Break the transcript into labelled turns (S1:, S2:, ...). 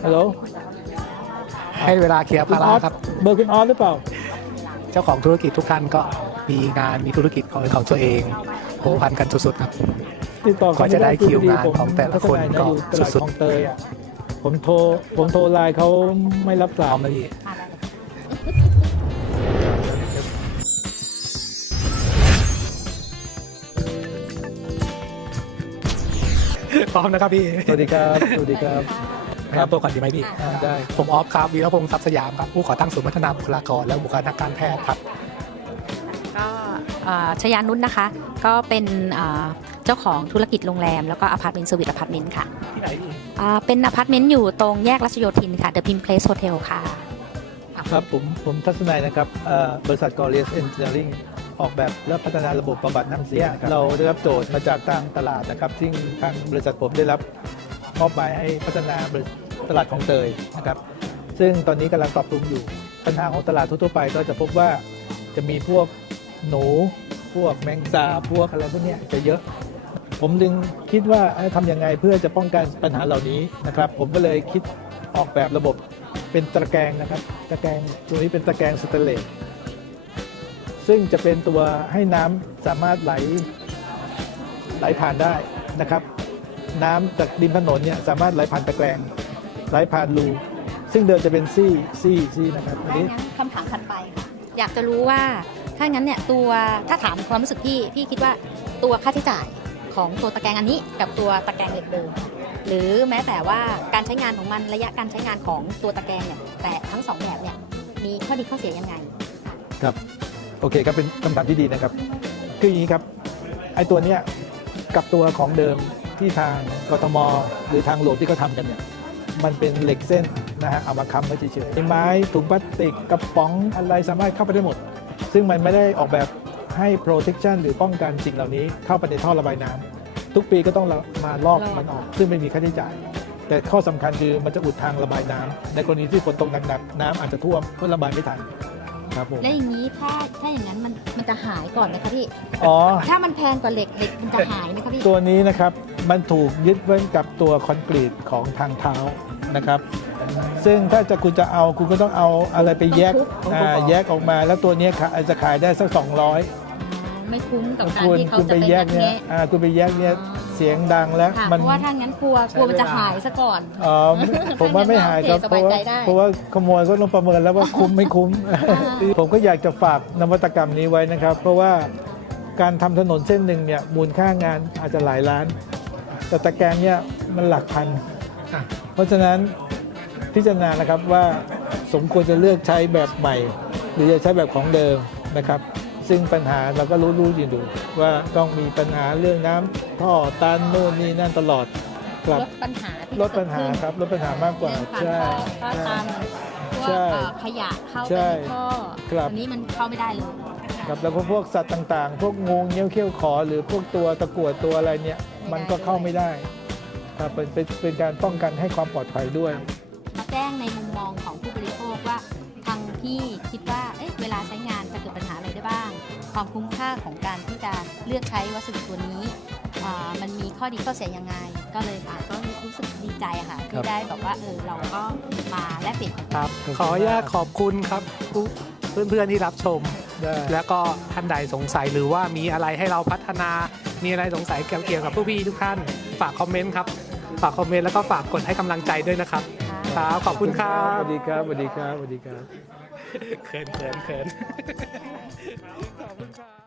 S1: ฮัลโหล
S2: ให้เวลาเคลียร์ภาระครับ
S1: เบอร์คุณออสหรือเปล่า
S2: เจ้าของธุรกิจทุกท่านก็มีงานมีธุรกิจของตัวเองโหพันกันสุดๆครับ
S1: ติดต่อก
S2: ว่าจะได้คิวงานของแต่ละคนก็สุดๆ
S1: ๆของเตยอ่ะผมโทรไลน์เขาไม่รับสาย
S2: ไม่ดีพร้อมนะครับพี่
S1: สวัสดีครับสวัสดีครับ
S2: แนะนำตัวก่อนดีไหมพี่
S1: ได้
S2: ผมออฟครับวีรพงศ์ทรัพย์สยามครับผู้ก่อตั้งศูนย์พัฒนาบุคลากรและบุคลากรทางการแพทย์ครับ
S3: ก็ชยานุชนะคะก็เป็นเจ้าของธุรกิจโรงแรมแล้วก็อพาร์ตเมนต์เซอร์วิสอพาร์ตเมนต์ค่ะ
S2: ที่ไหนพี่
S3: เป็นอพาร์ตเมนต์อยู่ตรงแยกรัชโยธินค่ะ The Pin Place Hotel ค่ะ
S1: ครับผมทัศนัยนะครับบริษัทกอเรียสเอนจิเนียริ่งออกแบบและพัฒนาระบบบำบัดน้ำเสียนะครับเราได้รับโจทย์มาจากทางตลาดนะครับที่ทางบริษัทผมได้รับมอบหมายให้พัฒนาตลาดของเตยนะครับซึ่งตอนนี้กำลังปรับปรุงอยู่ปัญหาของตลาดทั่วๆไปก็จะพบว่าจะมีพวกหนูพวกแมงสาบพวกอะไรพวกนี้จะเยอะ ผมจึงคิดว่าทำยังไงเพื่อจะป้องกันปัญหาเหล่านี้นะครับผมก็เลยคิดออกแบบระบบเป็นตะแกรงนะครับตะแกรงตัวนี้เป็นตะแกรงสแตนเลสซึ่งจะเป็นตัวให้น้ำสามารถไหลผ่านได้นะครับน้ำจากริมถนนเนี่ยสามารถไหลผ่านตะแกรงไหลผ่านรูซึ่งเดิมจะเป็นซี่นะครับอันนี้
S3: คำถามถัดไปค่ะอยากจะรู้ว่าถ้างั้นเนี่ยถ้าถามความรู้สึกพี่คิดว่าตัวค่าใช้จ่ายของตัวตะแกรงอันนี้กับตัวตะแกรงเหล็กเดิมหรือแม้แต่ว่าการใช้งานของมันระยะการใช้งานของตัวตะแกรงเนี่ยแต่ทั้งสองแบบเนี่ยมีข้อดีข้อเสียยังไง
S1: ครับโอเคครับเป็นคำถามที่ดีนะครับคืออย่างนี้ครับไอ้ตัวเนี้ยกับตัวของเดิมที่ทางกทมหรือทางหลวงที่เขาทำกันเนี่ยมันเป็นเหล็กเส้นนะฮะเอามาค้ำไว้เฉยๆไม้ถุงพลาสติกกระป๋องอะไรสามารถเข้าไปได้หมด ซึ่งมันไม่ได้ออกแบบให้ protection หรือป้องกันสิ่งเหล่านี้เข้าไปในท่อระบายน้ำทุกปีก็ต้องมาลอกมันออกซึ่งไม่มีค่าใช้จ่าย แต่ข้อสำคัญคือมันจะอุดทางระบายน้ำในกรณีที่ฝนตกหนักๆน้ำอาจจะท่วมเพื่อระบายไม่ทันครับผม
S3: และอย่างนี้ถ้าอย่างนั้นมันจะหายก่อนไหมคะพี่
S1: อ๋อ
S3: ถ้ามันแพงกว่าเหล็กมันจะหายไหมคะพี่
S1: ตัวนี้นะครับมันถูกยึดไว้กับตัวคอนกรีตของทางเท้านะครับ ซึ่งถ้าคุณจะเอาคุณก็ต้องเอาอะไรไปแยกแยกออกมาแล้วตัวนี้อาจจะขายได้สัก200
S3: ไม่คุ้มกับการ
S1: คุณ
S3: ที่เขา
S1: คุณ
S3: จะ
S1: ไป
S3: ไป
S1: แย
S3: แย
S1: ก
S3: ก
S1: เนี้ย
S3: แยะ
S1: คุณไปแยกเนี้ยเสียงดังแล้ว
S3: ค่ะ
S1: มัน
S3: เพราะว่าถ้างั้นกลัวมันจะหายซะก่อน
S1: ผมว่าไม่หายครับ
S3: สบายใจได้
S1: เพราะว่าขโมยก็ต้องประเมินแล้วว่าคุ้มไม่คุ้ม ผมก็อยากจะฝากนวัตกรรมนี้ไว้นะครับ เพราะว่าการทำถนนเส้นหนึ่งเนี่ยมูลค่างานอาจจะหลายล้าน แต่ตะแกรงเนี่ยมันหลักพัน เพราะฉะนั้นพิจารณานะครับว่าสมควรจะเลือกใช้แบบใหม่ หรือจะใช้แบบของเดิมนะครับ ซึ่งปัญหาเราก็รู้อยู่ดูว่าต้องมีปัญหาเรื่องน้ำท่อตันโน่นนี่นั่นตลอดครับ
S3: ลดปัญหาที่
S1: ลดปัญหาครับลดปัญหามากกว่า
S3: เรื่องผ่านท่อตันพว
S1: ใช่
S3: กขยะเข้าไป
S1: ใช่
S3: ในท่อ
S1: ครับ
S3: อันนี้มันเข้าไม่ได้เลย
S1: ครับแล้วก็พวกสัตว์ต่างๆ พวกงูเงี้ยวเขี้ยวขอหรือพวกตัวตะกั่วตัวอะไรเนี่ยมันก็เข้าไม่ได้ครับเป็นการป้องกันให้ความปลอดภัยด้วย
S3: มาแจ้งในมุมมองของผู้บริโภคว่าทางพี่คิดว่าเวลาใช้งานจะเกิดปัญหาอะไรได้บ้าง ความคุ้มค่าของการที่จะเลือกใช้วัสดุตัวนี้มันมีข้อดีข้อเสียยังไง ก็เลยก็รู้สึกดีใจค่ะ
S1: ครั
S3: ที่
S1: บ
S3: ได้แบบว่าเราก็มาแลกเปลี่ยน
S2: ครับ ขออนุญาตขอบคุณครับเพื่อนๆที่รับชม
S1: ได้
S2: แล้วก็ท่านใดสงสัยหรือว่ามีอะไรให้เราพัฒนา มีอะไรสงสัยเกี่ยวกับผู้พี่ทุกท่านฝากคอมเมนต์ครับฝากคอมเมนต์แล้วก็ฝากกดให้กำลังใจด้วยนะครับครับขอบคุณครั
S1: ส
S2: บ
S1: วัสดีครับสวัสดีครับสวัสดีครับ
S2: เขินขอบคุณครับ